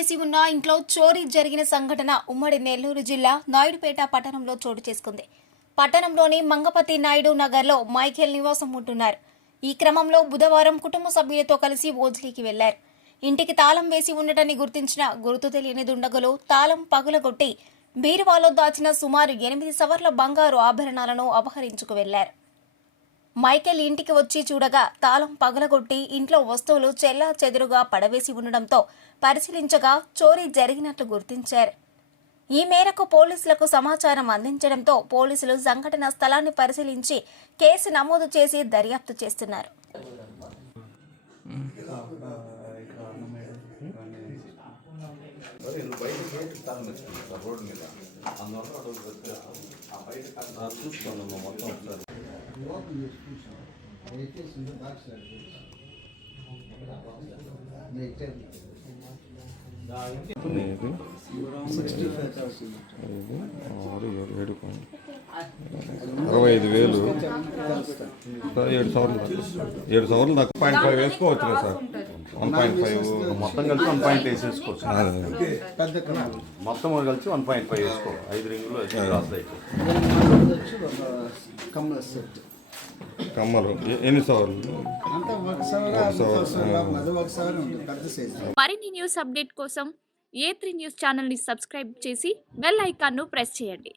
వేసి ఉన్న ఇంట్లో చోరీ జరిగిన సంఘటన ఉమ్మడి నెల్లూరు జిల్లా నాయుడుపేట పట్టణంలో చోటు చేసుకుంది. పట్టణంలోని మంగపతి నాయుడు నగర్లో మైఖేల్ నివాసం ఉంటున్నారు. ఈ క్రమంలో బుధవారం కుటుంబ సభ్యులతో కలిసి ఓజ్లీకి వెళ్లారు. ఇంటికి తాళం వేసి ఉండటాన్ని గుర్తించిన గుర్తు తెలియని దుండగులు తాళం పగులగొట్టి బీరువాలో దాచిన సుమారు 8 సవర్ల బంగారు ఆభరణాలను అపహరించుకు వెళ్లారు. మైకేల్ ఇంటికి వచ్చి చూడగా తాళం పగలగొట్టి ఇంట్లో వస్తువులు చెల్లా చెదురుగా పడవేసి ఉండడంతో పరిశీలించగా చోరీ జరిగినట్లు గుర్తించారు. ఈ మేరకు పోలీసులకు సమాచారం అందించడంతో పోలీసులు సంఘటన స్థలాన్ని పరిశీలించి కేసు నమోదు చేసి దర్యాప్తు చేస్తున్నారు. ఏడు సవర్లు నాకు 0.5 వేసుకోవచ్చు కదా సార్. 1.5 మొత్తం కలిసి 1.8 వేసుకోవచ్చు. మొత్తం కలిసి 1.5 వేసుకో. 5 రింగులు కమ్మలు ఎన్ని సవర్లు? మరిన్ని న్యూస్ అప్డేట్ కోసం A3 న్యూస్ ఛానల్ ని సబ్స్క్రైబ్ చేసి బెల్ ఐకాన్ ను ప్రెస్ చేయండి.